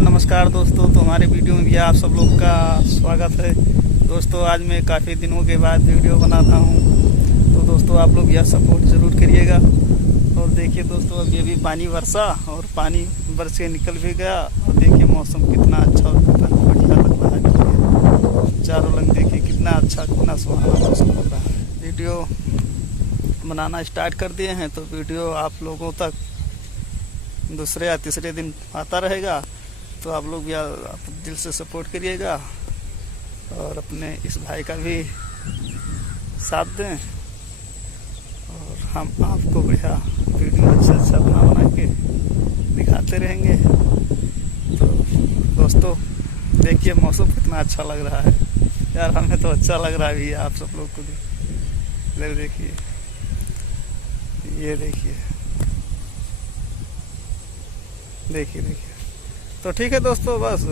नमस्कार दोस्तों, तो हमारे वीडियो में भी आप सब लोग का स्वागत है। दोस्तों आज मैं काफ़ी दिनों के बाद वीडियो बनाता हूँ, तो दोस्तों आप लोग यह सपोर्ट ज़रूर करिएगा। और देखिए दोस्तों, अभी पानी बरसा और पानी बरस के निकल भी गया और देखिए मौसम कितना अच्छा और कितना बढ़िया लग रहा है। चारों रंग देखिए कितना अच्छा, कितना सुहाना मौसम लग रहा है। वीडियो बनाना स्टार्ट कर दिए हैं, तो वीडियो आप लोगों तक दूसरे या तीसरे दिन आता रहेगा। तो आप लोग भी आप दिल से सपोर्ट करिएगा और अपने इस भाई का भी साथ दें, और हम आपको बढ़िया वीडियो अच्छा बना के दिखाते रहेंगे। तो दोस्तों देखिए मौसम कितना अच्छा लग रहा है यार, हमें तो अच्छा लग रहा है भी, आप सब लोग को भी देखिए, ये देखिए देखिए। तो ठीक है दोस्तों, बस